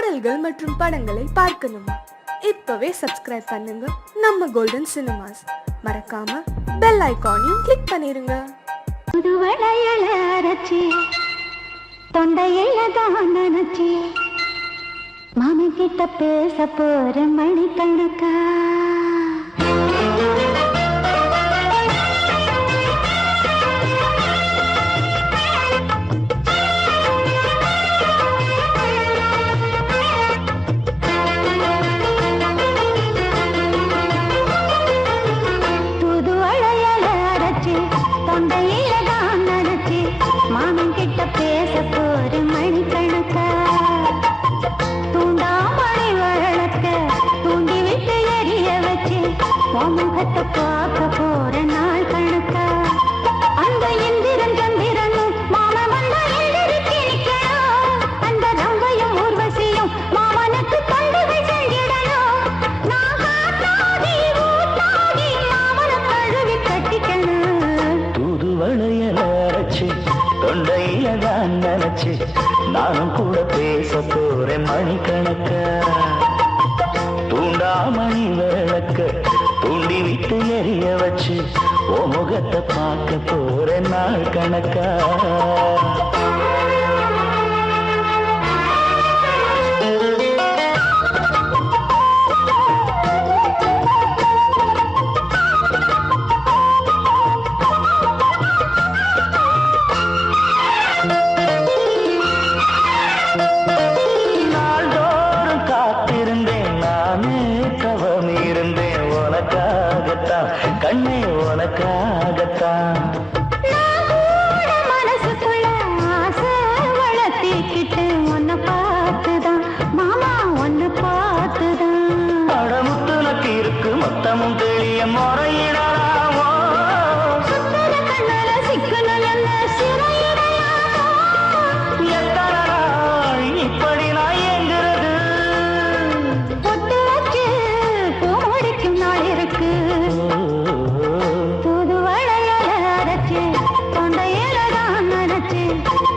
பாடல்கள் மற்றும் படங்களை பார்க்கணுமா? இப்பவே சப்ஸ்கிரைப் பண்ணுங்க நம்ம கோல்டன் சினிமாஸ். மறக்காம பெல் ஐகானையும் கிளிக் பண்ணிருங்க. புதுவளையல அரைச்சி தொண்டையில தான் நினைச்சி மாமி கிட்ட பேச போற மணிக்கணக்கா. பேச போற மணிக்கணக்கா. தூண்டாமணி வழக்க தூண்டி விட்டு எரிய வச்சு முகத்தை பார்க்க போற நாள் கணக்கா. அந்த இந்திரன் சந்திரனும் மாமா வந்தா எழுதிருக்கி நிக்கணும். அந்த ரம்பையும் ஊர்வசியும் மாமனுக்கு பண்டுகள் செஞ்சிடணும். நான் காத்தாகி ஊத்தாகி மாமனை கழுவி கட்டிக்கணும். புதுவளையல அரைச்சு தொண்டையில தான் நினைச்சு நானும் கூட பேச போறேன் மணிக்கணக்கா. தூண்டாமணி விளக்க தூண்டி விட்டு எரிய வச்சு ஓ முகத்தை பார்க்க போறேன் நாள் கணக்கா. கண்ணே உனக்காகத்தான் மனசுக்குள்ள ஆசை வளர்த்திக்கிட்டு உன்னை பார்த்துதான் மாமா உன்னை பார்த்துதான். அடமுத்து நக்கு இருக்கு மொத்தமும் தெளிய முறையிடலாமோ. சுத்தர கண்ணல சிக்கனல் என்ன சிறையிடையாமோ. எத்தனை நாள் இப்படி நான் எங்கிறது? பொட்டு வச்சு பூ முடிக்கும் நாள் இருக்கு.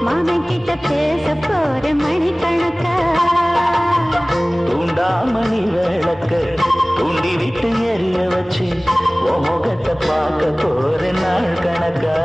மாமன் கிட்ட பேச போற மணிக்கணக்கா. தூண்டாமணி விளக்க தூண்டி விட்டு எரிய வச்சு ஓ முகத்தை பார்க்க போற நாள் கணக்கா.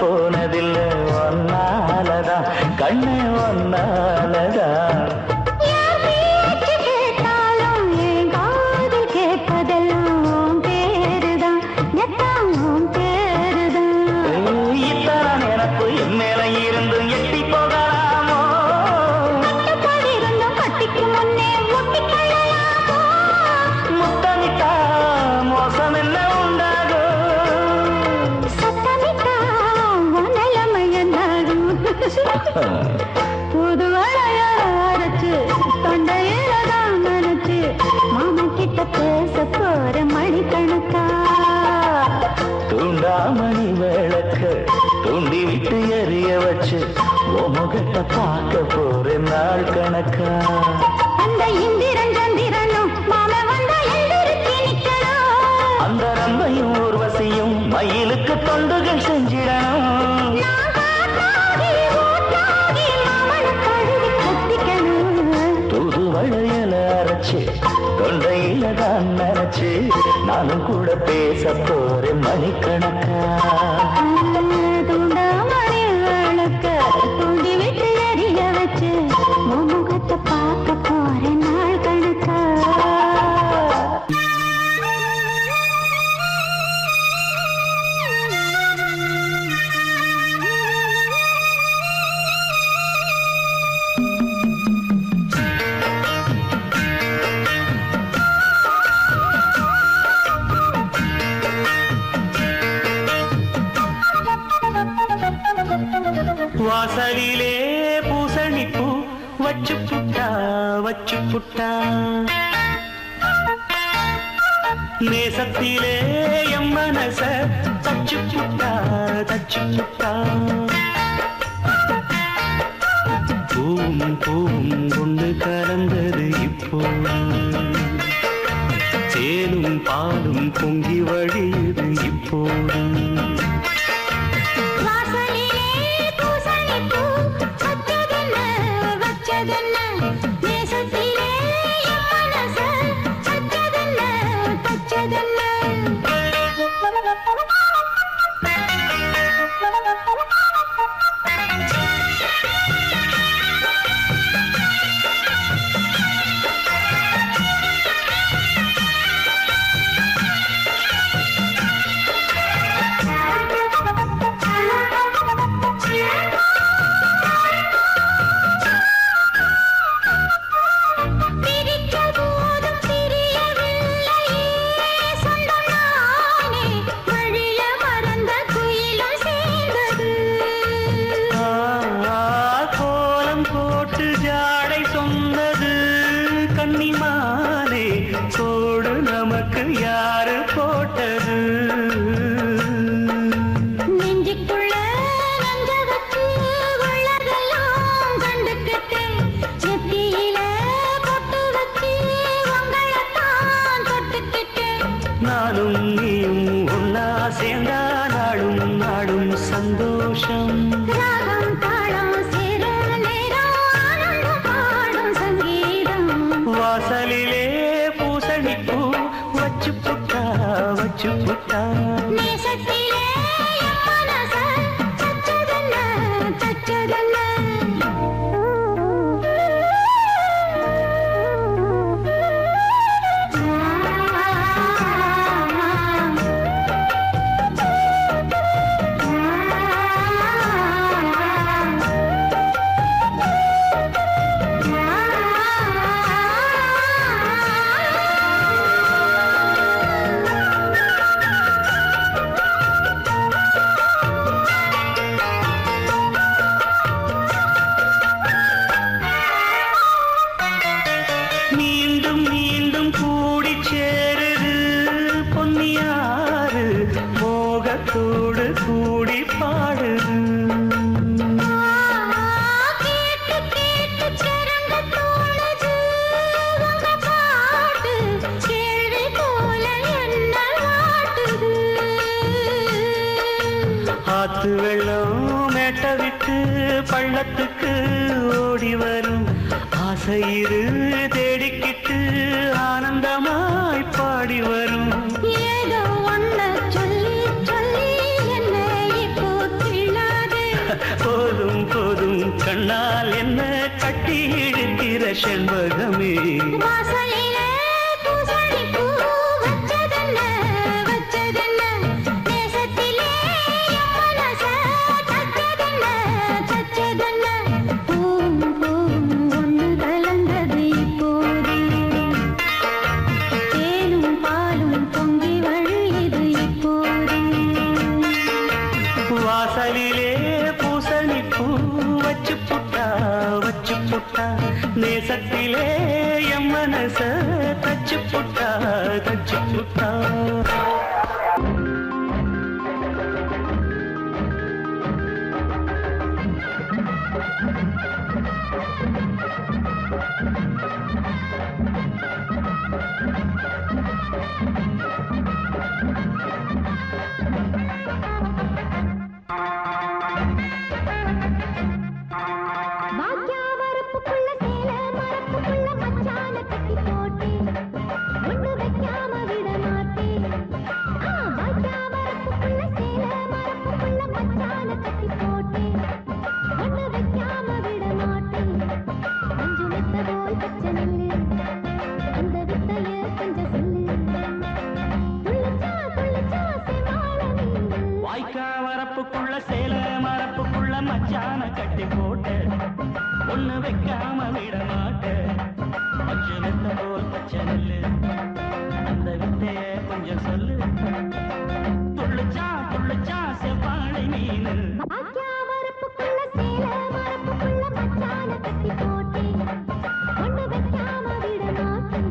போனதில்லை ஒன்னாலதான் கண்ணே ஒன்னாலதான். கேட்டாலும் என் காதில் கேட்பதெல்லாம் பேருதான் நெத்தாம் பேருதான். இத்தான் எனக்கு என் மேல இருந்து எட்டி போகலாமோ. இருந்தும் கட்டிக்கு முன்னே முட்டிக்கொள்ளலாமோ. முத்தமிட்டா மோசம் என்ன உண்டாகும்? புதுவளைய அரைச்சு தொண்டையில தான் நினைச்சு மாமா கிட்ட பேச போற மணிக்கணக்கா. தூண்டாமணி விளக்க தூண்டி விட்டு எரிய வச்சு ஓ முகத்தை பார்க்க போற நாள் கணக்கா. அந்த இந்திரன் சந்திரனும் மாமா வந்தா எழுதிருக்கி நிக்கணும். அந்த ரம்பையும் ஊர்வசியும் மயிலுக்கு தொண்டுகள் செஞ்சிடணும். புதுவளையல அரைச்சு தொண்டையில தான் நினைச்சு நானும் கூட பேச போறேன் மணிக்கணக்கா. தூண்டாமணி விளக்க தூண்டி விட்டு எரிய வச்சு முகத்தை பார்க்க போறேன் நாள் கணக்கா. வாசலிலே பூசணிப்பூ வச்சு புட்டா நேசத்திலே எம் மனச தச்சு புட்டா தச்சு புட்டா பூவும் பூவும் கொண்டு கலந்தது இப்போ தேனும் பாலும் பொங்கி வழியுது இப்போது கோடு நமக்கு யாரு போட்டது நெஞ்சுக்குள்ள நஞ்ச வச்சு உள்ளதெல்லாம் கண்டுக்கிட்டு நெத்தியில பொட்டு வச்சு உங்களைத்தான் தொட்டுக்கிட்டு நானும் நீயும் ஒன்னா சேர்ந்தா நாடும் நாடும் சந்தோஷம் ராகம் தாளம் சேரும் நேரம் ஆனந்தம் பாடும் சங்கீதம் வாசலிலே பூசணிப்பூ வச்சு புட்டா வச்சு புட்டா நேசத்திலே என் மனச தச்சதென்ன தச்சதென்ன மீண்டும் மீண்டும் கூடி சேருது பொன்னியாறு மோகத்தோடு கூடி பாடுது கேட்டு கேட்டு சிறந்த தோணுது உங்க பாட்டு கேள்வி போல என்ன வாட்டுது ஆத்து வெள்ளம் மேட்ட விட்டு பள்ளத்துக்கு ஓடி வரும் ஆசையிரு தேடிக்கிட்டு ஆனந்தமாய் பாடி வரும் ஏதோ ஒன்ன சொல்லி சொல்லி என்ன இப்போ கிள்ளாது போதும் போதும் கண்ணால் என்ன கட்டி இழுக்கிற செண்பகமே வாசலிலே பூசணி பூ வச்சதென்ன வச்சதென்ன நேசத்திலே என் மனச தச்சதென்ன தச்சதென்ன பூவும் பூவும் ஒன்று கலந்தது இப்போது தேனும் பாலும் பொங்கி வழியுது இப்போது வாசலிலே பூசணிப்பூ வச்சு புட்டா நேசத்திலே எம் மனச தச்சு புட்டா தச்சு புட்டா பாக்கியா வரப்புக்குள்ள சேல மரப்புக்குள்ள மச்சான கட்டி போட்டு ஒண்ணு வைக்காம விட மாட்டேன் பாக்கியா வரப்புக்குள்ள சேல மரப்புக்குள்ள மச்சான கட்டி போட்டு ஒண்ணு வைக்காம விட மாட்டேன் கொஞ்சு மெத்த போல் பச்சை நெல்லு அந்த வித்தைய கொஞ்சம் சொல்லு துள்ளிச்சா துள்ளிச்சா செவாழ மீன் வாய்க்கா வரப்புக்குள்ள சேல மரப்புக்குள்ள மச்சான கட்டி போட்டு ஒண்ணு வைக்காம விட மாட்டேன் பச்சை மெத்த போல் பச்சை நெல்லு அந்த வித்தைய கொஞ்சம் சொல்லு துள்ளுச்சா செவ்வாழை மீன் பாக்கியா வரப்புக்குள்ள சேல மரப்புக்குள்ள மச்சான கட்டி போட்டு ஒண்ணு வைக்காம விட மாட்டேன்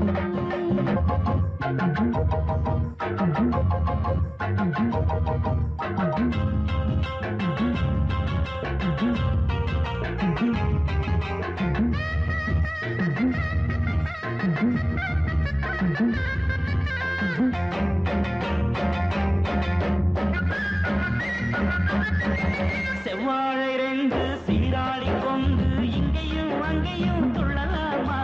செவ்வாழை ரெண்டு சீராடி கொண்டு இங்கேயும் அங்கேயும் துள்ளலாமா?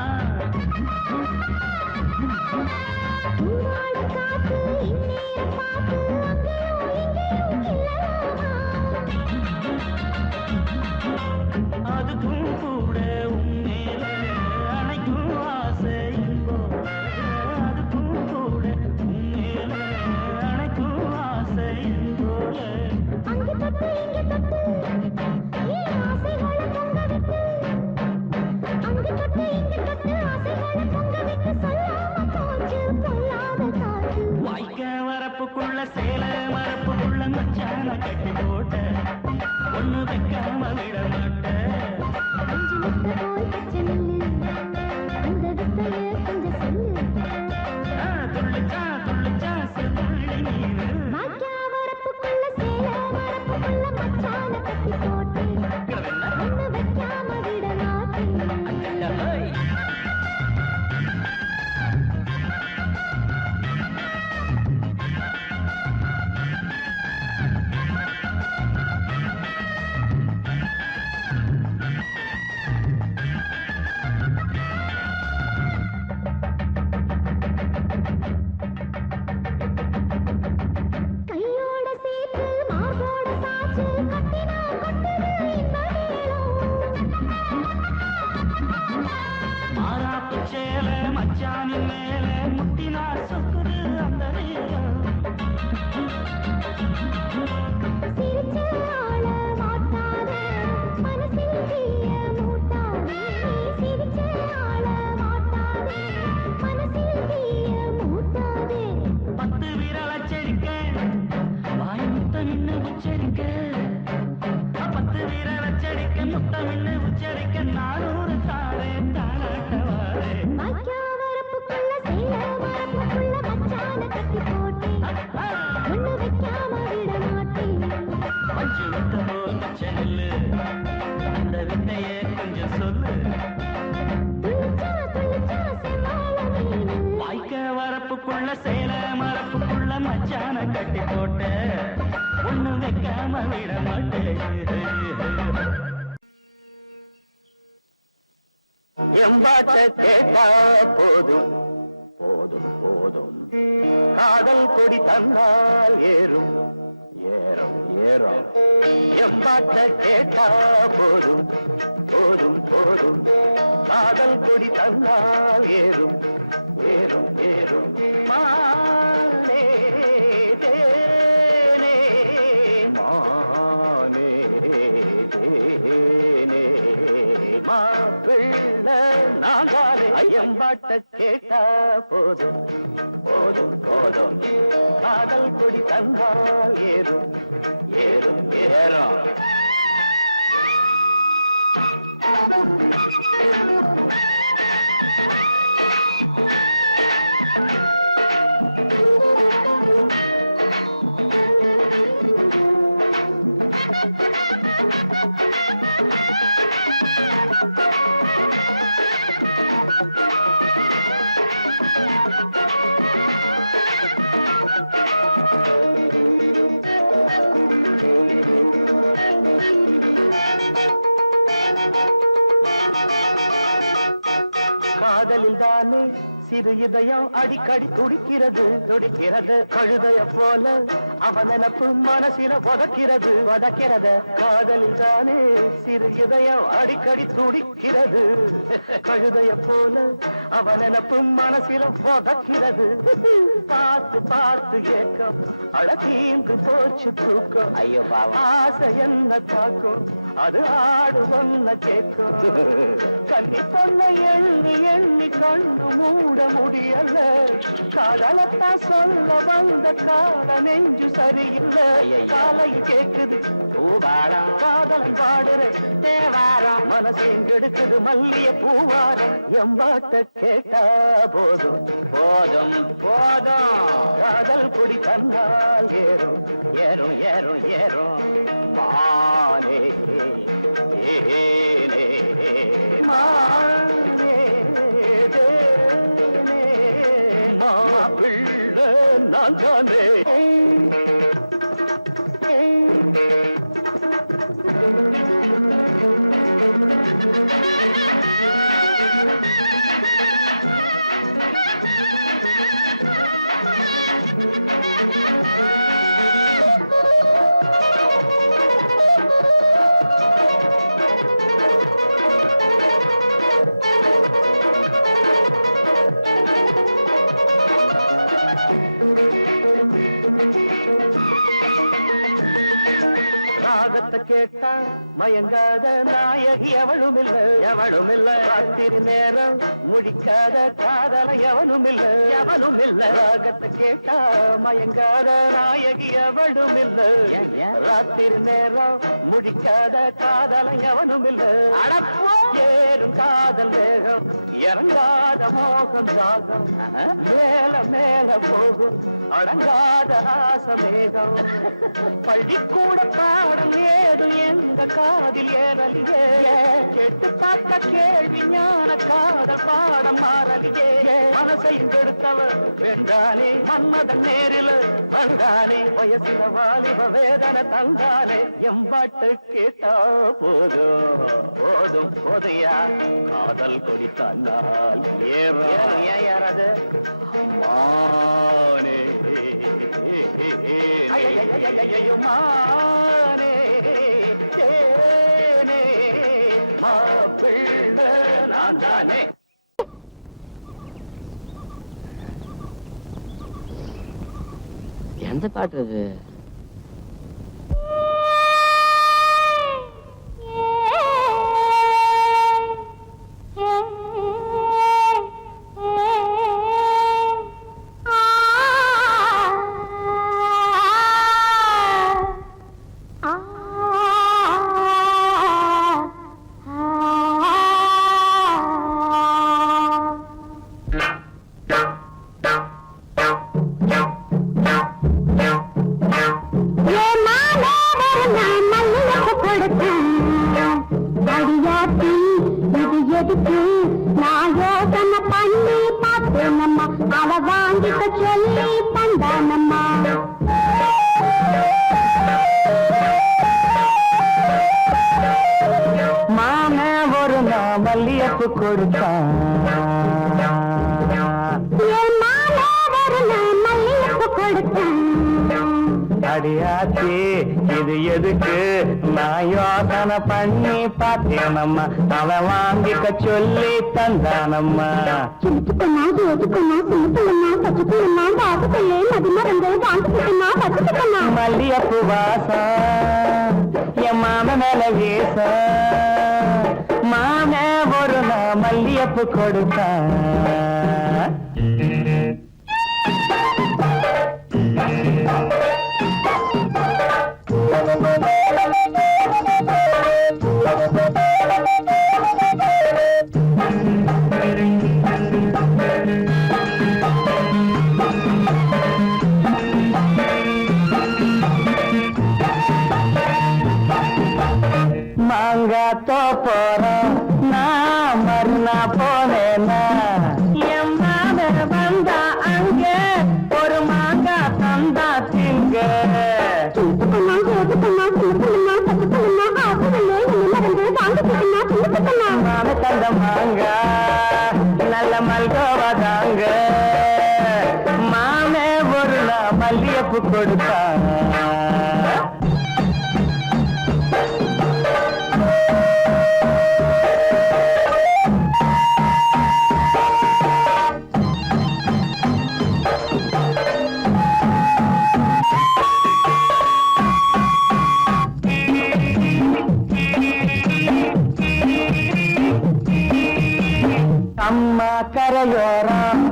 அதுக்கும் கூட உண்மையில அனைக்கும் ஆசை போல. அதுக்கும் கூட உண்மையில அனைக்கும் ஆசை போல. வாய்க்க வரப்புக்குள்ள சேல மரப்புக்குள்ள மச்சான கட்டி போட்ட ஒண்ணு வைக்காம விட மாட்டேன். துள்ளிச்சா துள்ளிச்சா செவ்வாழை நீரு. மாறாப்பு சேல மச்சானின் மேல முட்டினா சொக்குது அந்த நேரம். பத்து விரல் அச்சரிக்க வாய் முத்தம் நின்று உச்சரிக்க. பத்து விரல் அச்சரிக்க முத்தம் நின்று உச்சரிக்க 400 தாரே தாளாட்டவாரே. மஞ்சு விட்ட போல் பச்சை நெல்லு அந்த வித்தைய கொஞ்சம் சொல்லு. வாய்க்க வரப்புக்குள்ள சேல மரப்புக்குள்ள மச்சான கட்டி போட்ட ஒண்ணு வைக்காம விட மாட்டேன். எம்பாட்ட கேட்டா போதும் போதும் போதும், காதல் கொடி தந்தால் ஏறும் ஏறும் ஏறும். எம்பாட்ட கேட்டா போதும் போதும் போதும், காதல் கொடி தந்தால் ஏறும் ஏறும் ஏறும். மானே தேனே மானே தேனே மாப்பிள்ள நாங்காலே. ஐயம்பாட்ட கேட்டா போதும் போதும் போதும், காதல் கொடி தந்தால் ஏறும் ஏறும் ஏறும். காதலில் தானே சிறு இதயம் அடிக்கடி துடிக்கிறது துடிக்கிறது. கழுதைய போல அவன் நினப்பு மனசில வதக்கிறது வதக்கிறது. காதலில் தானே சிறு இதயம் அடிக்கடி துடிக்கிறது. கழுதைய போல அவன் நினப்பு மனசில வதக்கிறது. பார்த்து பார்த்து ஏக்கம் அழகீந்து போச்சு தூக்கம். ஐயோ ஆசை என்ன தாக்கும் அது ஆடு ஒன்ன கேட்கும். கண்ணி பொண்ண எண்ணி எண்ணி கண்ணு மூடி கூட முடியல காதலத்தான் சொல்ல வந்த கால நெஞ்சு சரியில்லை காலை கேக்குது பூவாரம் காதலன் பாடுற தேவாரம் மனசையும் கெடுக்குது மல்லிய பூவாரம் எம்பாட்ட கேட்டா போதும் போதும் போதும் காதல் கொடி தன்னால் ஏறும் ஏறும் ஏறும் ஏறும் மானே ஏனே மானே தேனே மாப்பிள்ளை நான் தானே ராகத்தை கேட்டா மயங்காத நாயகி எவளும் இல்ல ராத்திரி நேரம் முடிக்காத காதல எவனும் இல்ல ராகத்தை கேட்டா மயங்காத நாயகி எவளும் இல்ல ராத்திரி நேரம் முடிக்காத காதல எவனும் இல்ல ஏறும் காதல் வேகம் இறங்காத மோகம் ராகம் மேல மேல போகும் அடங்காத ஆசமேகம் பள்ளிக்கூட பாடம் ஏது எங்க காதில் ஏறலியே கேட்டு பார்த்த கேள்வி ஞான காதல் பாடம் மாறலியே மனசையும் கெடுத்தவர் வென்றானே மன்மதன் நேரில் வந்தானே வயசில வாலிப வேதனை தந்தானே எம்பாட்டு கேட்டா போதும் போதும் போதையா காதல் கொடி தந்தால் ஏன் யாராவது மானே மானே தேனே மாப்பிள்ளை நான் தானே எந்த பாட்டு அது? மல்லியப்பு கொடுத்தான் அடியாச்சி இது எதுக்கு நான் யோசனை பண்ணி பார்த்தேனம்மா அவன் வாங்கிக்க சொல்லி தந்தானம்மா மல்லியப்பு வாசம் என் மாம மேல வீச மாம ஒரு நான் மல்லியப்பு கொடுத்தான் மாங்காத்தோ போறோம் நான் மறுநா போனேன்னா என் மாத வந்தா அங்க ஒரு மாங்கா தந்தா திங்க மாத தந்த மாங்கா நல்ல மல்கோவா தாங்க மாமே ஒரு நான் மல்லியப்பு கொடுத்தா அம்மா கரையோரம்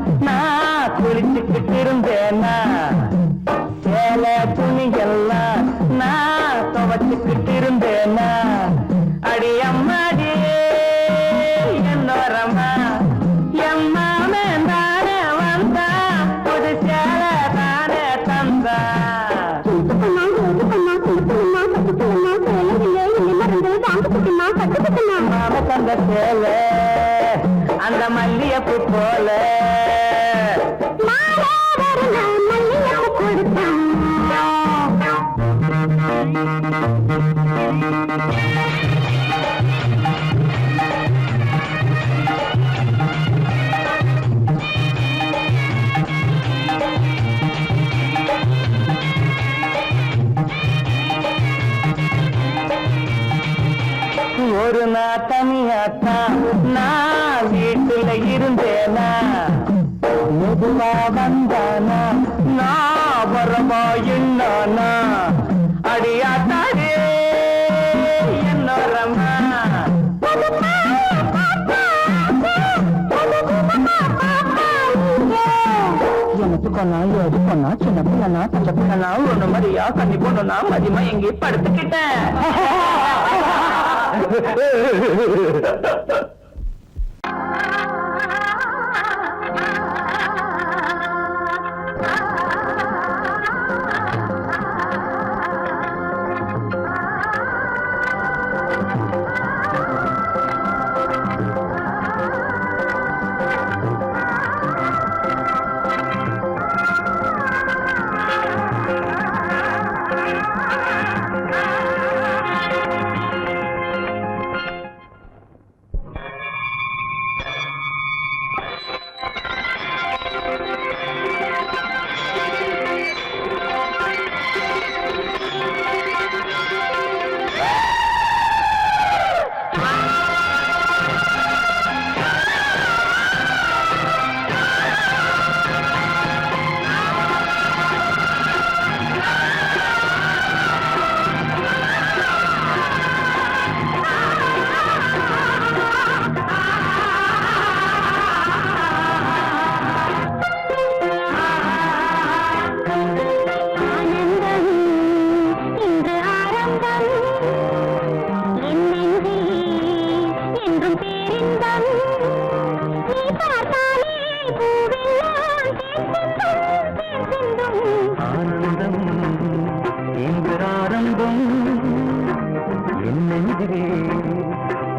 சேல அந்த மல்லியப்பு போல ஒரு நாள் தனியாத்தான் நான் வீட்டுல இருந்தேனா மெதுவா வந்தானா நான் வரமா என்னானா அடியாத்தாடே என்னோரமா எனக்கு கொண்டா எது கொண்டா சின்ன பிள்ளனா பச்சை பிள்ளனா ஒண்ணு மாதிரியா கண்ணி பொண்ணுனா மதியமா எங்கே படுத்துக்கிட்டேன்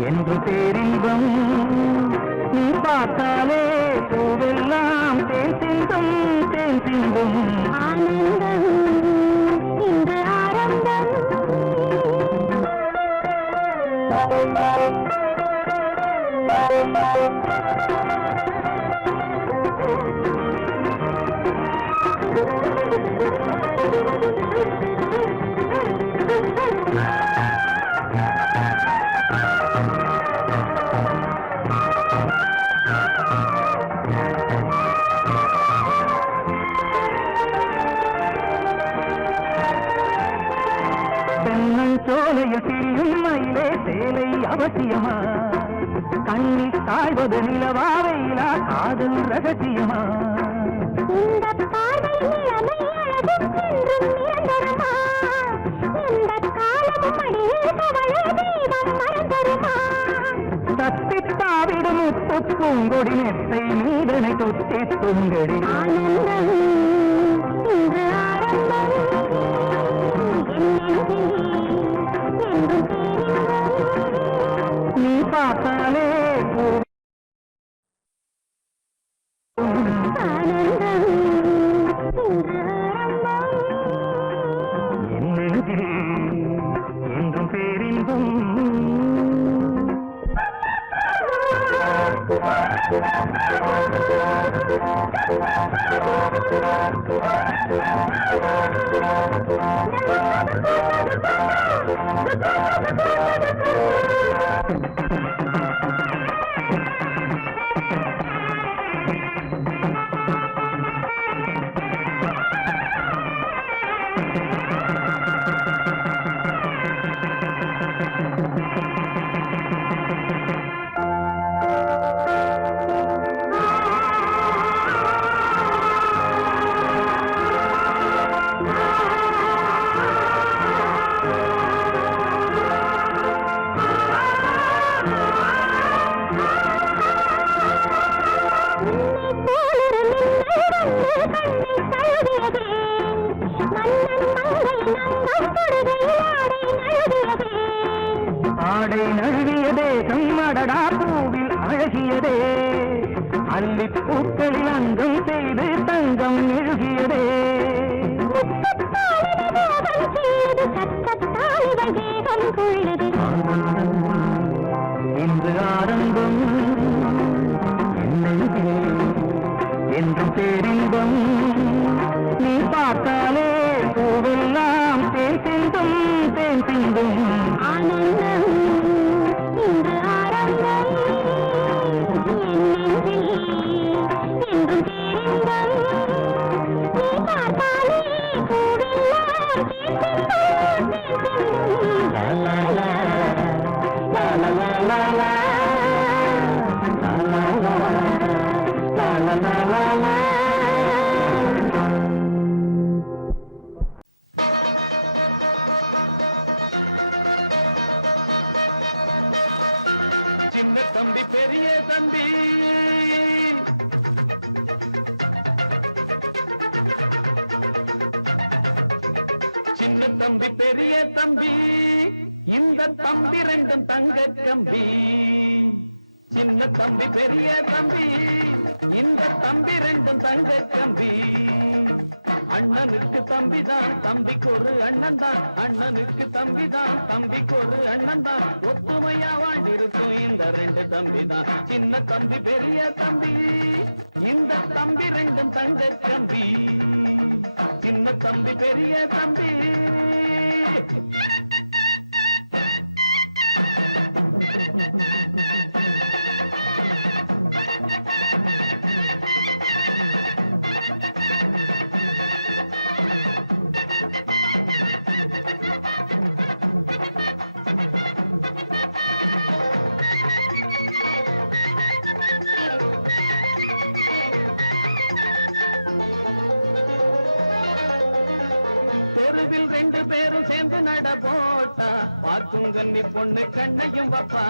என்று பேரின்பம் நீ பார்த்தாலே பூவெல்லாம் தேன் சிந்தும் தேன் சிந்தும் ஆனந்தம் இன்று ஆரம்பம் சோலையில் திரியும் மயிலே சேலை அவசியமா கண்ணில் காய்வது நிலவா வெயிலா காதல் ரகசியமா இந்த பார்வை இளமை அழகும் என்றும் நிரந்தரமா இந்த காலமும் அடியில் தவழ தெய்வம் மறந்தருமா தத்தித்தாவிடும் முத்து பூங்கொடி நெத்தை நீதனை தொத்தி துங்கடி ஆனந்தம் இன்று ஆரம்பம் நீ பார்த்தாலே ஆனந்தம் இன்று ஆரம்பம் என் நெஞ்சில் என்றும் பேரின்பம் ஆடை நழுவிய தேசம் அடடா விலகியதே அல்லி பூக்களில் அங்கம் செய்து தங்கம் எழுகியதே இன்று ஆரம்பம் என்றும் பேரின்பம் நீ பார்த்தாலே பூவெல்லாம் தேன் சிந்தும் தேன் சிந்தும் ஆனந்தம் இன்று ஆரம்பம் என்றும் பேரின்பம் நீ பார்த்தாலே பூவெல்லாம் தேன் சிந்தும் தேன் சின்ன தம்பி பெரிய தம்பி சின்ன தம்பி பெரிய தம்பி இந்த தம்பி ரெண்டும் தங்க கம்பி சின்ன தம்பி பெரிய தம்பி இந்த தம்பி ரெண்டும் தங்க கம்பி அண்ணனுக்கு தம்பிதான் தம்பிக்கு ஒரு அண்ணன் தான் அண்ணனுக்கு தம்பிதான் தம்பிக்கு ஒரு அண்ணன் தான் ஒத்துமையா வாழ்ந்திருக்கும் இந்த ரெண்டு தம்பி தான் சின்ன தம்பி பெரிய தம்பி இந்த தம்பி ரெண்டும் தங்க கம்பி சின்ன தம்பி பெரிய தம்பி தெருவில் ரெண்டு பேரும் சேர்ந்து நட போட்டா பார்க்கும் கன்னி பொண்ணு கண்ணையும் வப்பா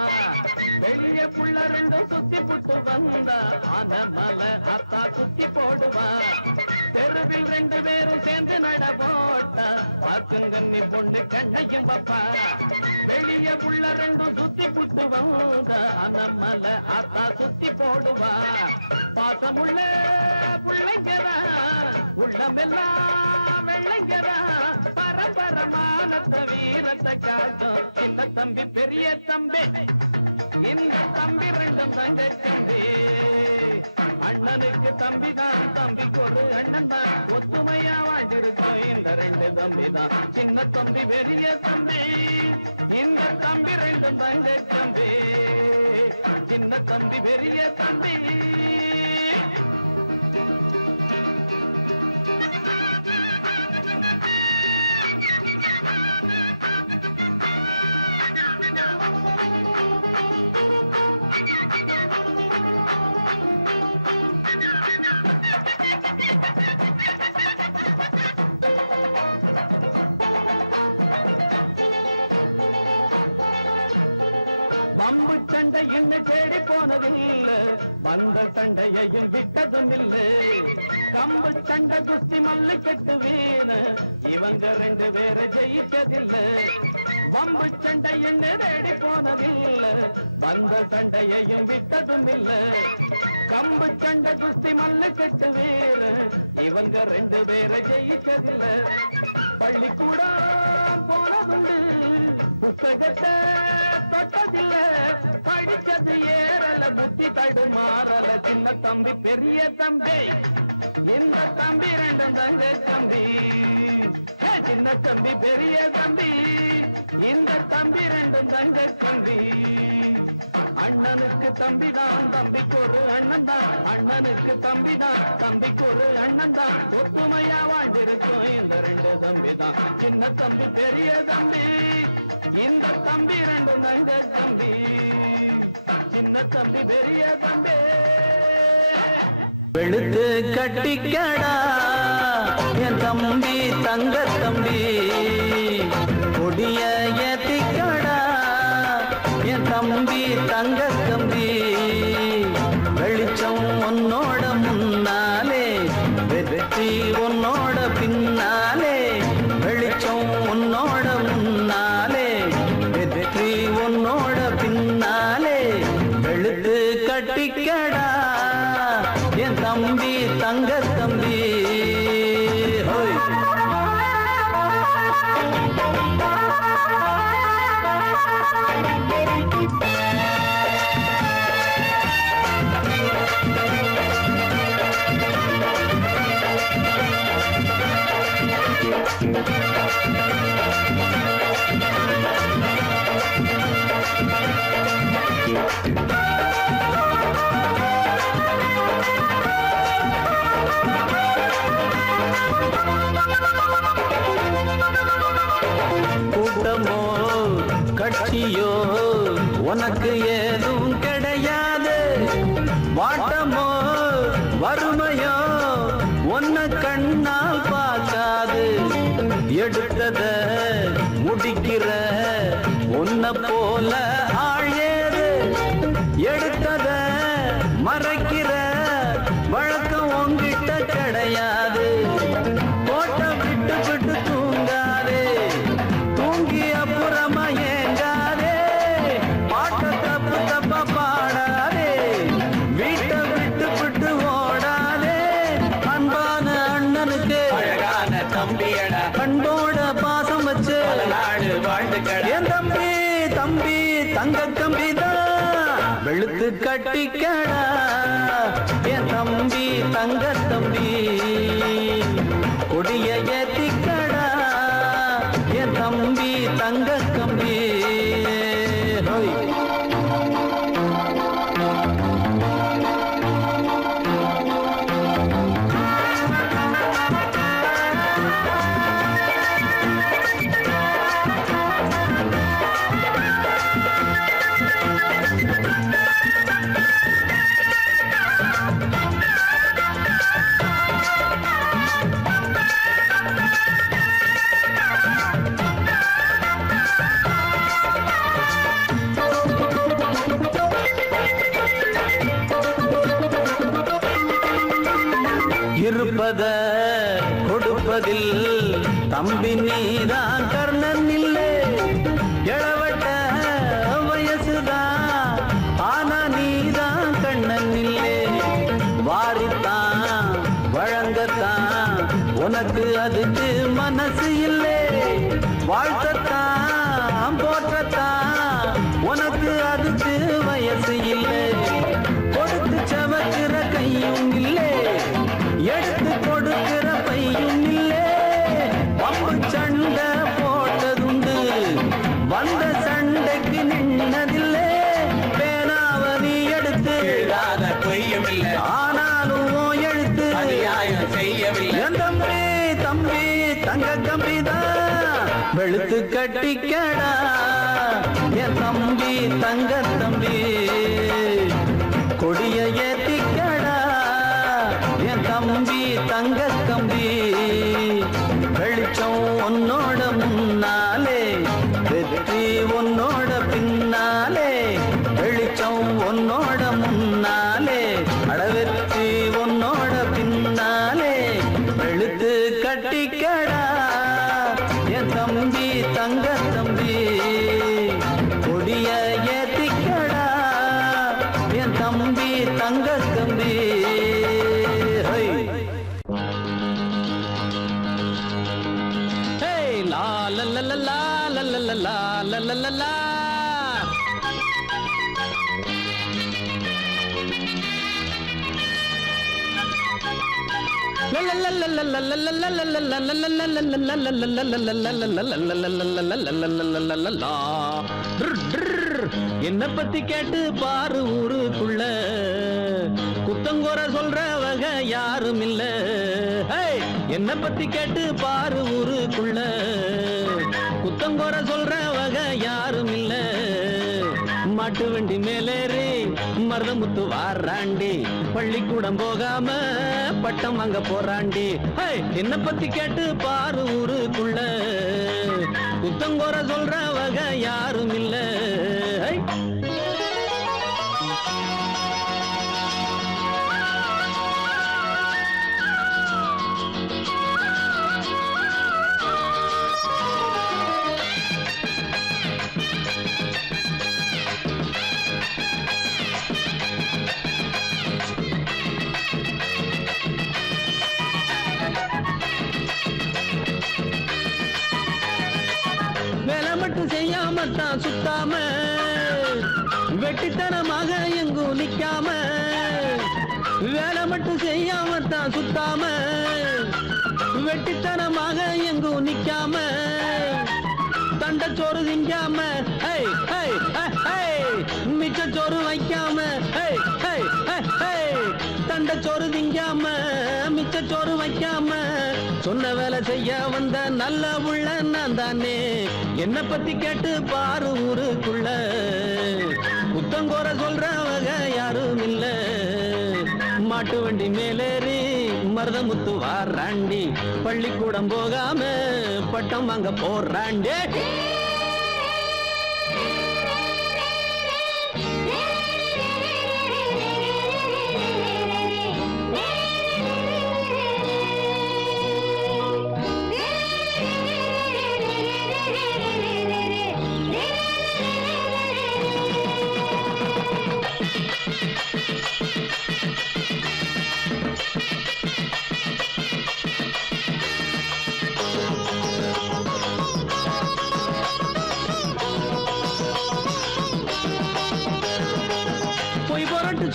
வெளிய புள்ள ரெண்டும் சுத்தி புட்டு வந்தா ஆன மலை அத்தா சுத்தி போடுவா தெருவில் ரெண்டு பேரும் சேர்ந்து நட போட்டா பார்க்கும் கன்னி பொண்ணு கண்ணையும் வப்பா வெளிய புள்ள ரெண்டும் சுத்தி புட்டு வந்தா ஆன மலை அத்தா சுத்தி போடுவா பாசமுள்ள புள்ளைங்கதா உள்ளமெல்லாம் வெள்ளைங்கதா பரம்பரமானத்த வீரத்தை காட்டும் சின்ன தம்பி பெரிய தம்பி இந்த தம்பி ரெண்டும் தங்க தம்பி அண்ணனுக்கு தம்பிதான் தம்பிக்கு ஒரு அண்ணன் தான் ஒத்துமையா வாழ்ந்திருக்கும் இந்த ரெண்டு தம்பி தான் சின்ன தம்பி பெரிய தம்பி இந்த தம்பி ரெண்டும் தங்க தம்பி சின்ன தம்பி பெரிய தம்பி பம்பு சண்டை இன்னும் தேடி போனதில்லை வந்த சண்டையையும் விட்டதும் இல்லை கம்பு சண்டை குஸ்தி மல்லு கட்டு வீண இவங்க ரெண்டு பேரை ஜெயிச்சதில்லை பம்பு சண்டை இன்னும் தேடி போனதில்லை வந்த சண்டையையும் விட்டதும் இல்லை கம்பு சண்டை குஸ்தி மல்லு கட்டு வீண இவங்க ரெண்டு பேரை ஜெயிச்சதில்லை பள்ளிக்கூடம் போனதுண்டு புத்தகத்தை தொட்டதில்ல படிச்சது ஏறல புத்தி தடுமாறல சின்ன தம்பி பெரிய தம்பி இந்த தம்பி ரெண்டும் தங்க தம்பி சின்ன தம்பி பெரிய தம்பி இந்த தம்பி ரெண்டும் தங்க தம்பி அண்ணனுக்கு தம்பிதான் தம்பிக்கு ஒரு அண்ணன் தான் அண்ணனுக்கு தம்பிதான் தம்பிக்கு ஒரு அண்ணன் தான் ஒத்துமையா வாழ்ந்திருக்கும் இந்த ரெண்டு தம்பி தான் சின்ன தம்பி பெரிய தம்பி இந்த தம்பி ரெண்டும் தங்க தம்பி சின்ன தம்பி பெரிய தம்பி வெளுத்து கட்டிக்கடா என் தம்பி தங்க தம்பி கொடிய ஏத்திக்கடா என் தம்பி தங்க தம்பி வெளிச்சம் உன்னோட முன்னாலே வெற்றி உன்னோட பின்னாலே வெளிச்சம் உன்னோட முன்னாலே வெற்றி உன்னோட பின்னாலே வெளுத்து கட்டி கூட்டமோ கட்சியோ உனக்கு ஏதும் கிடையாது. வாட்டமோ வறுமையோ உன்னை கண்ணால் பார்க்காது. எடுத்தத முடிக்கிற உன்னை போல ஆள் ஏது. எடுத்தத மறைக்கிற வழக்கம் உங்கிட்ட கிடையாது. கோட்டை விட்டு விட்டு தூங்காதே, தூங்கி அப்புறமா ஏங்காதே. பாட்ட தப்பு தப்பா பாடாதே, வீட்டை விட்டு விட்டு ஓடாதே. அன்பான அண்ணனுக்கு அழகான தம்பியடா, அன்போட பாசம் வச்சு நாடு வாழ்ந்துக்கடா. என் தம்பி தம்பி தங்க கம்பிதான் வெளுத்து கட்டிக்கடா. என் தம்பி தங்க தம்பி கொடிய ஏத்திக்கடா. என் தம்பி தங்க கம்பி. இருப்பத கொடுப்பதில் தம்பி நீதான் கர்ணன் இல்லை. எழவட்ட வயசுதான் ஆனா நீதான் கண்ணன் இல்லை. வாரித்தான் வழங்கத்தான் உனக்கு அதுக்கு மனசு இல்லை. வாழ்த்தத்தான் போற்றத்தான் உனக்கு அதுக்கு வயசு இல்லை. கொடுத்து சமக்கிற கையும் இல்லை, எடுத்து கொடுக்கிற பையும் இல்லை. பம்பு சண்டை போட்டதுண்டு, வந்த சண்டைக்கு நின்னதில்லை. பேனாவ நீ எடுத்து பொய்யும் இல்லை, ஆனாலும் எழுத்து செய்யவில்லை. என் தம்பி தம்பி தங்க கம்பிதான் வெளுத்து கட்டிக்கடா. என் தம்பி தங்க தம்பி கொடிய ஏத்திக்கடா. என் தம்பி தங்க கம்பி வெளிச்சம் உன்னோட முன்னாலே, வெற்றி உன்னோட பின்னாலே. வெளிச்சம் உன்னோட முன்னாலே, அடவெற்றி உன்னோட பின்னாலே. வெளுத்து கட்டிக்கடா. என் தம்பி தங்க தம்பி கொடிய ஏத்திக்கடா. என் தம்பி தங்க தம்பி. லா லா லா லா லா லா லா லா லா லா லா. என்ன பத்தி கேட்டு பாரு ஊருக்குள்ள, குத்தங்கோர சொல்ற வகை யாரும் இல்ல. என்ன பத்தி கேட்டு பாரு ஊருக்குள்ள, குத்தங்கோர சொல்ற வகை யாரும் இல்ல. மாட்டு வண்டி மேலேறி மருதமுத்து வாராண்டி, பள்ளிக்கூடம் போகாம பட்டம் வாங்க போறாண்டி. என்ன பத்தி கேட்டு பாரு ஊருக்குள்ள, குத்தங்கோர சொல்ற வகை யாரும் இல்ல. வேலை மட்டும் செய்யாமத்தான் சுத்தாம வெட்டித்தனமாக எங்கும் நிக்காம வேலை மட்டும் செய்யாம தான் சுத்தாம வெட்டித்தனமாக எங்கும் நிக்காம தண்டச்சோறு திங்காம மிச்சச்சோறு வைக்காம தண்டச்சோறு திங்காம மிச்சச்சோறு வைக்காம சொன்ன வேலை செய்ய வந்த நல்ல உள்ள நான் தானே என்ன பத்தி கேட்டு பாரு ஊருக்குள்ள புத்தங்கோர சொல்றவங்க யாரும் இல்ல மாட்டு வண்டி மேலேறி மருதமுத்து வாராண்டி பள்ளிக்கூடம் போகாம பட்டம் வாங்க போறாண்டே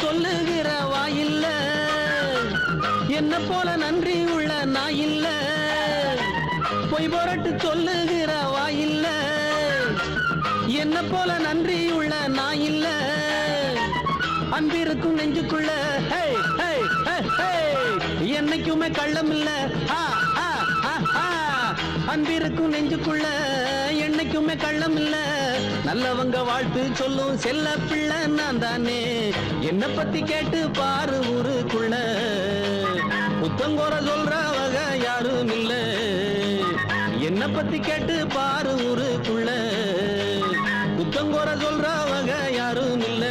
சொல்லுகிற வாயில்ல என்ன போல நன்றி உள்ள நாயில்ல பொய் போரட்டு சொல்லுகிற வாயில்ல என்ன போல நன்றி உள்ள நாயில்ல அன்பிருக்கும் நெஞ்சுக்குள்ள என்னைக்குமே கள்ளம் இல்ல அன்பிருக்கும் நெஞ்சுக்குள்ள என்னைக்குமே கள்ளம் இல்ல நல்லவங்க வாழ்த்து சொல்லும் செல்ல பிள்ளை நான் தானே என்ன பத்தி கேட்டு பாரு ஊருக்குள்ள புத்தங்கோர சொல்றவங்க யாரும் இல்ல என்ன பத்தி கேட்டு பாரு ஊருக்குள்ள புத்தங்கோர சொல்றவங்க யாரும் இல்ல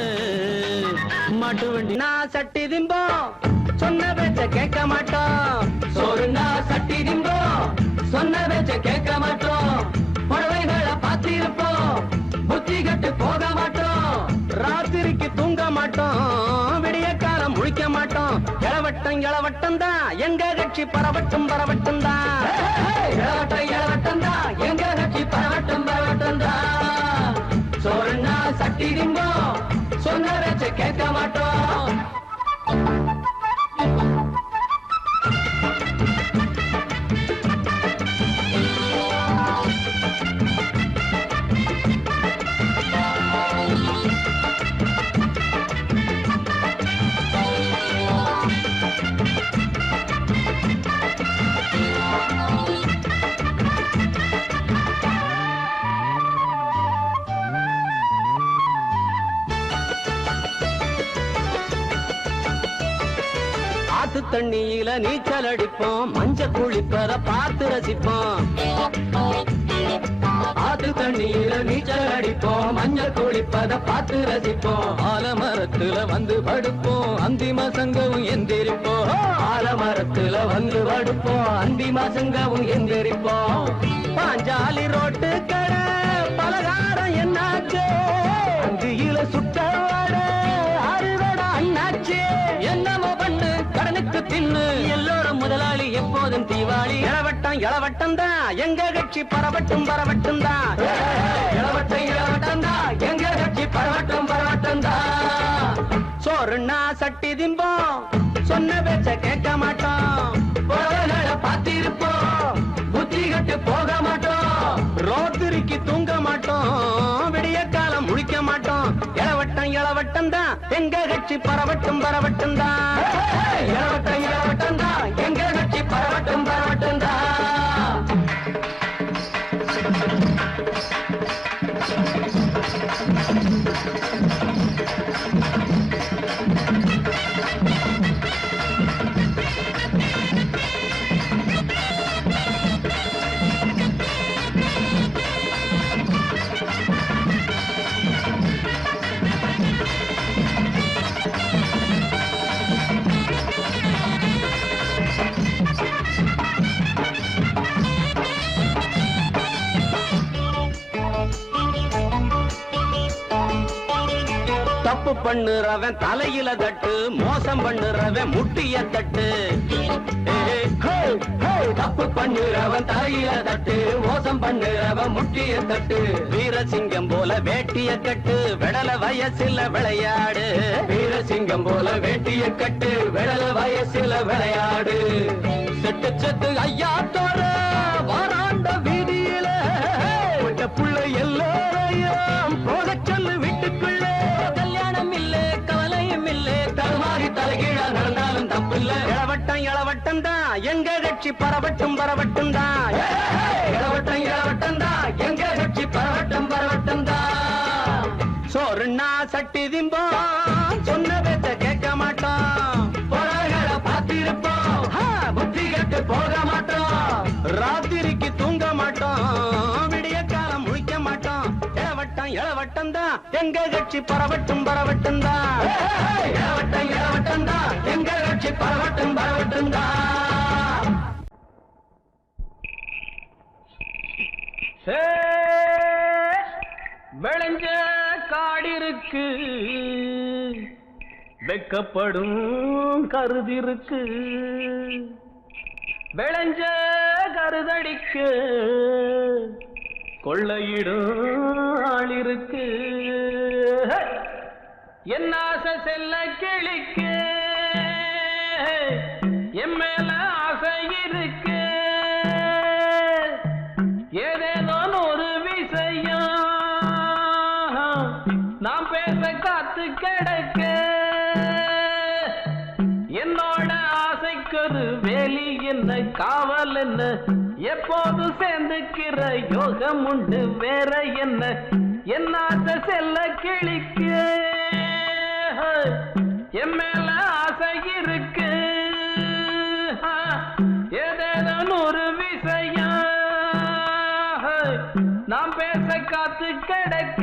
மாட்டு வண்டி நான் சட்டி திம்போம் சொன்ன பேச்ச கேட்க மாட்டோம் சோறுனா சட்டி திம்போம் சொன்ன பேச்ச கேட்க மாட்டோம் புடவைகளை பார்த்திருப்போம் புத்தி கட்டு போக மாட்டோம் ராத்திரிக்கு தூங்க மாட்டோம் விடிய காலம் முழிக்க மாட்டோம் இளவட்டம் தான் எங்க கட்சி பரவட்டும் தான் இளவட்டம் தான் எங்க கட்சி பரவட்டும் தான் சோறுனா சட்டி திம்போம் சொன்ன பேச்ச கேட்க மாட்டோம் தண்ணியில நீச்சல் அடிப்போம் மஞ்ச குளிப்பத பார்த்து ரசிப்போம் ஆத்து தண்ணியில நீச்சல் அடிப்போம் மஞ்சள் குளிப்பத பார்த்து ரசிப்போம் ஆலமரத்துல வந்து படுப்போம் அந்திம சங்கவும் எந்திரிப்போம் ஆலமரத்துல வந்து படுப்போம் அந்திம சங்கவும் எந்திரிப்போம் பாஞ்சாலி ரோட்டு கடை பலகாரம் என்னாச்சு அந்தியில சுட்ட அறுவட அண்ணாச்சு என்னமோ பண்ணு கடனுக்கு தின்னு எல்லோரும் முதலாளி எப்போதும் தீவாளி இளவட்டம் தான் எங்க கட்சி பரவட்டும் தான் இளவட்டம் தான் எங்க கட்சி பரவட்டும் தான் சோறுனா சட்டி திம்போம் சொன்ன பேச்ச கேட்க மாட்டோம் பார்த்திருப்போம் புத்தி கட்டு போக மாட்டோம் ரோத்திரிக்கு தூங்க மாட்டோம் விடிய காலம் முழிக்க மாட்டோம் இளவட்டம் தான் எங்க கட்சி பரவட்டும் தான் இளவட்டம் தான் எங்க கட்சி பரவட்டும் தான் தப்பு பண்ணுறவன் தலையில தட்டு மோசம் பண்ணுறவன் முட்டிய தட்டு தப்பு பண்ணுறவன் தலையில தட்டு, மோசம் பண்ணுறவன் முட்டிய தட்டு. வீரசிங்கம் போல வேட்டிய கட்டு, விடல வயசுல விளையாடு. வீரசிங்கம் போல வேட்டிய கட்டு, விடல வயசுல விளையாடு. செட்டு செட்டு ஐயா தோற வாராண்ட வீதியில புள்ள எல்லாரையும் போக சொல்லு வீட்டுக்குள்ள. கல்யாணம் இல்ல கவலையும் இல்ல, தருமாறி தலைகீழ நடந்தாலும் தப்பில்ல. இளவட்டம் இளவட்டம் தான் எங்க கட்சி பரவட்டும் பரவட்டும் தான். இளவட்டம் இளவட்டம் தான் எங்க கட்சி பரவட்டும் பரவட்டும் தான். சோறுன்னா சட்டி திம்போம், சொன்ன பேச்ச கேட்க மாட்டோம். பொறாகளை பார்த்திருப்போம், புத்தி கட்டு போக மாட்டோம். ராத்திரிக்கு தூங்க மாட்டோம், விடிய காலம் முழிக்க மாட்டோம். இளவட்டம் இளவட்டம் தான் எங்க கட்சி பரவட்டும் பரவட்டும் தான். இளவட்டம் இளவட்டம் தான் எங்க கட்சி பரவட்டும் பரவட்டும் தான். விளைஞ்ச காடிருக்கு, வெக்கப்படும் கருதிருக்கு. விளைஞ்ச கருதடிக்கு கொள்ளையிடும் ஆளிருக்கு. என் ஆசை செல்ல கிளிக்கு, என் மேல ஆசை இருக்கு. ஏதேதோ ஒரு விஷயம் நாம் பேச காத்து கிடக்க. என்னோட ஆசைக்கொரு வேலி என்ன, காவல் என்ன, எப்போது சேர்ந்துக்கிற யோகம் உண்டு வேற என்ன. என் ஆசை செல்ல கிளிக்கு, என் மேல ஆசை இருக்கு. ஏதேதோ ஒரு விஷயம் நாம் பேச காத்து கிடக்க.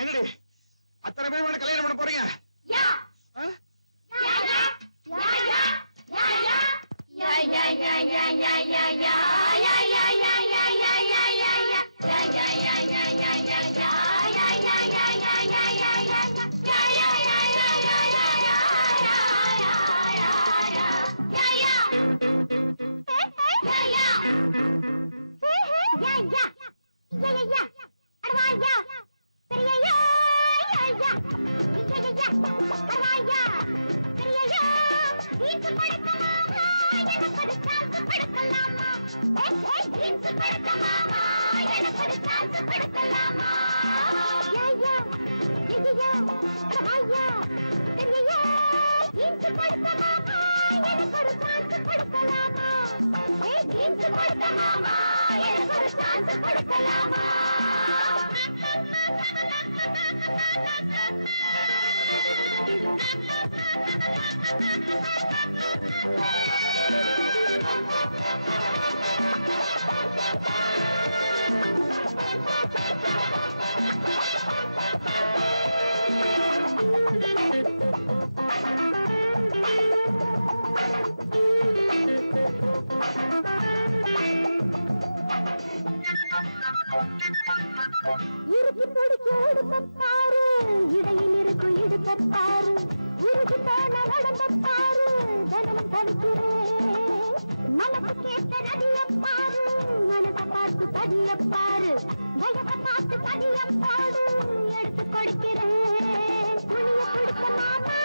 எங்கடி அத்தனை பேர் கல்யாணம் பண்ண போறீங்க? இறுக்கி பிடிச்சு உடுப்பாரு, இடையில் இருக்கும் இடுப்பாரு. உருகி போன உடம்பாரு, தனமும் தடுக்கிறேன். மனசு கேட்ட நதியப்பாரு, மனசை பார்த்து பதியப்பாரு. வயசை பார்த்து பதியப்பாடு எடுத்து கொடுக்கிறேன். துணியை கொடுக்க மாமா,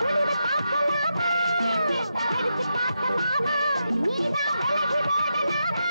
துணிவை பார்க்கலாமா, எடுத்து பார்க்க மாமா, நீதான் விலகி ஓடலாமா.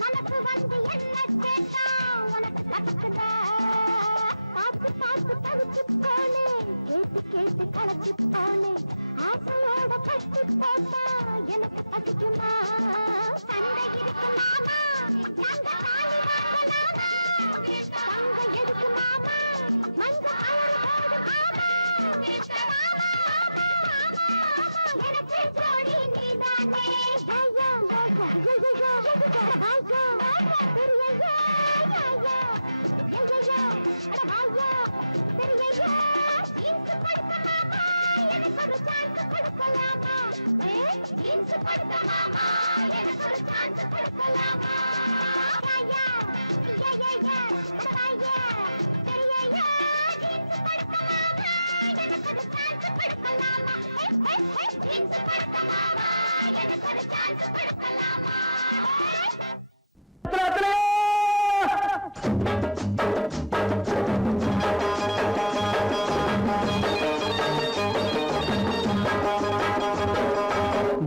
மனசு வந்து என்ன கேட்டா உனக்கு கத்துக்குதா, பார்த்து பார்த்து தவிச்சு போனே கேட்டு கேட்டு கலக்கு போனேன் ஆசையோட பட்டு போட்டா எனக்கு பசிக்குமா சண்டை இருக்கு மாமா நாங்க காலி வாங்கலாமா தங்க எதுக்கு மாமா மஞ்ச கலர் போடும் ஆமா எனக்கு ஜோடி நீதானே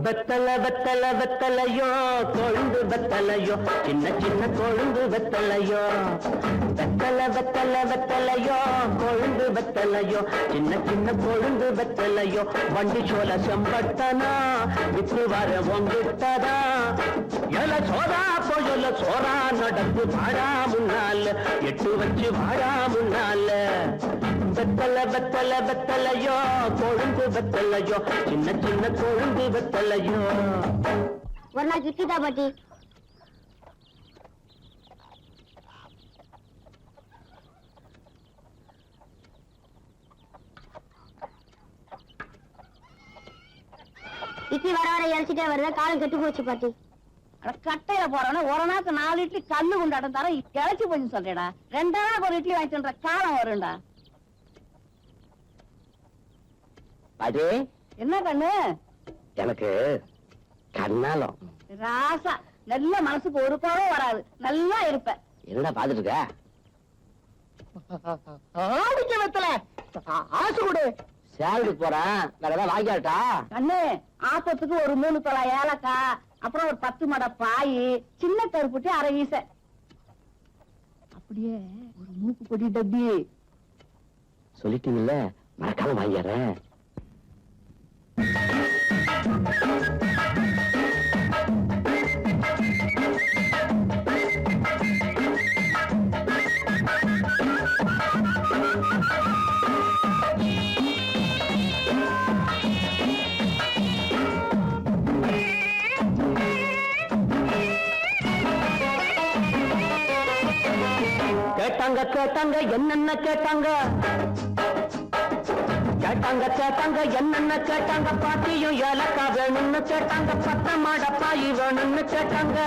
வெத்தல வெத்தல வெத்தலையோ கொழுந்து வெத்தலையோ சின்ன சின்ன கொழுந்து வெத்தலையோ வெத்தல வெத்தல வெத்தலையோ கொழுந்து வெத்தலையோ சின்ன சின்ன கொழுந்து வெத்தலையோ வண்டி சோல செம்பட்டனா வித்து வர ஒங்கிட்டதா எல சோதா போயல சோரா நடந்து வாடா முன்னால எட்டு வச்சு வாடா முன்னால வெத்தல வெத்தல வெத்தலையோ கொழுந்து வெத்தலையோ சின்ன சின்ன கொழுந்து வெத்தலையோ ஒரு நாள் கிட்டிதா பாட்டி இட்லி வர வர இறைச்சிட்டே வருது காலம் கெட்டு போச்சு பாட்டி கட்டையில போறவன ஒரு நாக்கு 4 இட்லி கல்லு கொண்டாட்டம் தர இழைச்சி போச்சு சொல்றேடா 2 நாள் ஒரு இட்லி வாங்கிட்டு காலம் வரும்டா அது என்ன கண்ணு எனக்கு கண்ணாலம் ராசா நல்ல மனசுக்கு ஒரு கோவம் வராது நல்லா இருப்ப என்ன பாத்துட்டு இருக்க ஆடிக்க வெத்தல ஆசை கொடு சேலரிக்கு போறேன் வேற ஏதாவது வாங்கியாட்டா கண்ணு ஆப்பத்துக்கு ஒரு 3 தொலை ஏலக்காய் அப்புறம் ஒரு 10 மடை பாய் சின்ன கருப்புட்டி அரை வீச அப்படியே ஒரு மூக்கு பொடி டப்பி சொல்லிட்டீங்கல்ல மறக்காம வாங்கிடுறேன் கேட்டாங்க கேட்டாங்க என்னென்ன கேட்டாங்க கேட்டாங்க கேட்டாங்க என்னென்ன கேட்டாங்க பாட்டியும் ஏலக்கா வேணும்னு கேட்டாங்க 10 மாட பாய் வேணும்னு கேட்டாங்க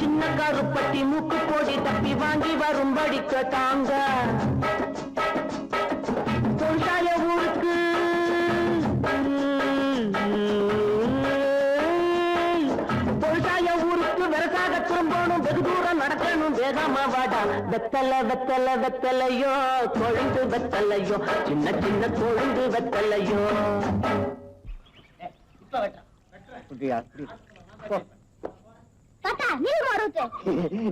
சின்ன கருப்பட்டி மூக்கு போடி தப்பி வாங்கி வரும்படி கேட்டாங்க பொருளாய ஊருக்கு பொருளாய ஊருக்கு வெரசாக திரும்பணும் வெகு தூரம் நடக்கணும் வேகமா வாடா வெத்தல வெத்தல வெத்தலையோ கொழுந்து வெத்தலையோ சின்ன சின்ன கொழுந்து வெத்தலையோ தாத்தா நீர் மாறுத்து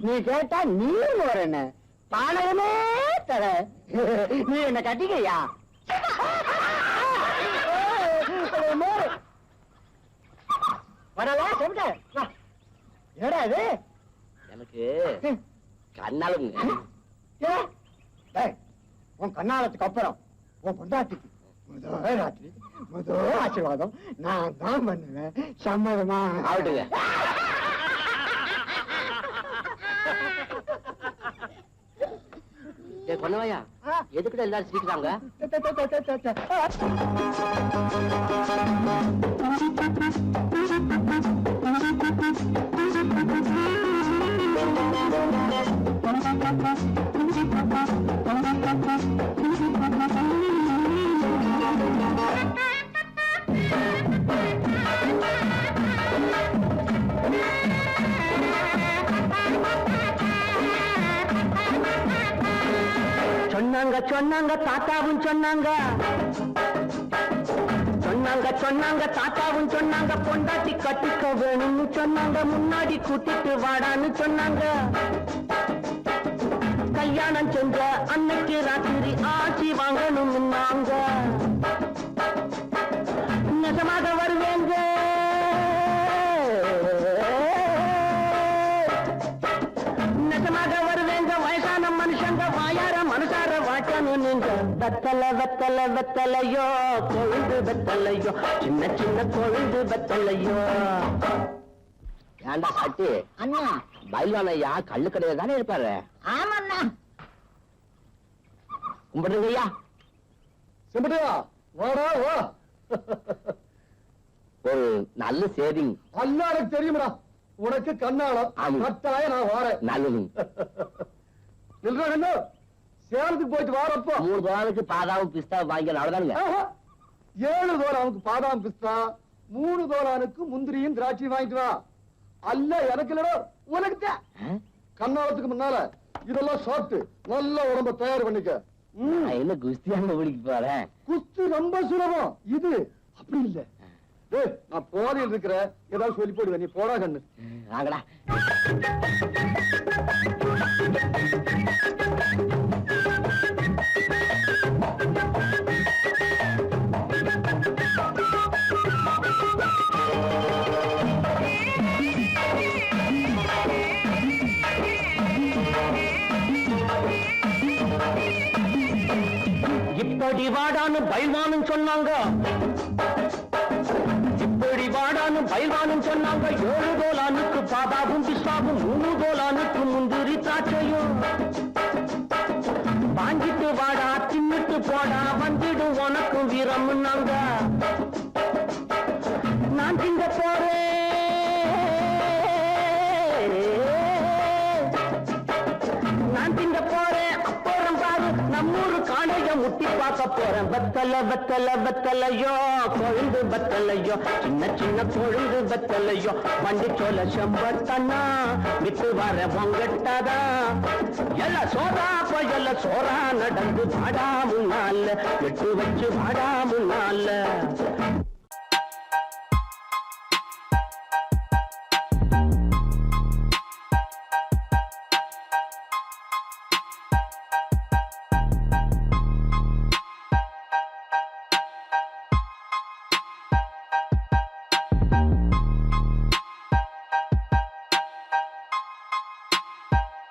நீ கேட்டா நீர் வரேன்னு பானகமே தர நீ என்ன கட்டிக்கையா வரல சொல்லிட்ட ஏடா இது எனக்கு கண்ணாலும் உன் கண்ணாலத்துக்கு அப்புறம் உன் பொண்டாட்டிக்கு முதல் ராத்திரி முதல் ஆசீர்வாதம் நான் தான் பண்ணுவேன் சம்மதமா ஆகட்டுங்க பொண்ணவையா எதுக்கிட்ட எல்லாரும் சிரிக்கிறாங்க சொன்னாங்க சொன்னாங்க தாத்தாவும் சொன்னாங்க சொன்னாங்க சொன்னாங்க தாத்தாவும் சொன்னாங்க பொண்டாட்டி கட்டிக்க வேணும்னு சொன்னாங்க முன்னாடி கூட்டிட்டு வாடான்னு சொன்னாங்க கல்யாணம் செஞ்ச அன்னைக்கு ராத்திரி ஆட்சி வாங்கணும் நாங்க நிஜமாக வருவேங்க நிஜமாக வருவேங்க வயசான மனுஷங்க வாயார மனசார வாட்டணும் நீங்க வெத்தலை வெத்தலை வெத்தலையோ கொழுந்து வெத்தலையோ சின்ன சின்ன கொழுந்து வெத்தலையோ ஏண்டா சாட்டி அண்ணா பைல்வான் ஐயா கள்ளு கடையில தானே இருப்பாரு ஆமாண்ணா கும்பிடுங்க ஐயா சிம்பிட்டியா வாடா வா ஒரு நல்ல சேவிங் அல்ல எனக்கு தெரியுமடா உனக்கு கண்ணாளம் ஆமா. கட்டாய நான் வாரேன் நல்லது இல்லடா கண்ணு சேலத்துக்கு போயிட்டு வாரப்போ $3 பாதாவும் பிஸ்தாவும் வாங்கி அவ்வளவுதானுங்க $7 பாதாம் பிஸ்தா $3 முந்திரியும் திராட்சையும் வாங்கிட்டு வா அல்ல எனக்கு இல்லடா உனக்கு கண்ணாளத்துக்கு முன்னால இதெல்லாம் சாப்பிட்டு நல்ல உடம்ப தயார் பண்ணிக்க நான் என்ன குஸ்தியாங்க ஓடிக்கு போறேன் குஸ்தி ரொம்ப சுலபம் இது அப்படி இல்ல டேய் நான் போதையில் இருக்கிற ஏதாவது சொல்லி போடுவேன் நீ போடா கண்ணு வாங்கடா இப்படி வாடான்னு பைல்வானும் சொன்னாங்க இப்படி வாடான்னு பைல்வானும் சொன்னாங்க $7 பாதாவும் பிஸ்தாவும் $3 முந்திரி திராட்சையும் வாங்கிட்டு வாடா தின்னுட்டு போடா வந்துடும் உனக்கும் வீரம்னாங்க நான் திங்க போறேன் நான் திங்க போறேன் அப்புறம் பாரு நம்மூரு காணைய முட்டி பார்க்க போறேன் வெத்தலை வெத்தலை வெத்தலையோ கொழுந்து வெத்தலையோ சின்ன சின்ன கொழுந்து வெத்தலையோ வண்டி சோல செம்பட்டனா விட்டு வர பொங்கட்டதா எல்லாம் சோறா எல்லாம் சோறா நடந்து வாடா முன்னால எட்டு வச்சு வாடா முன்னால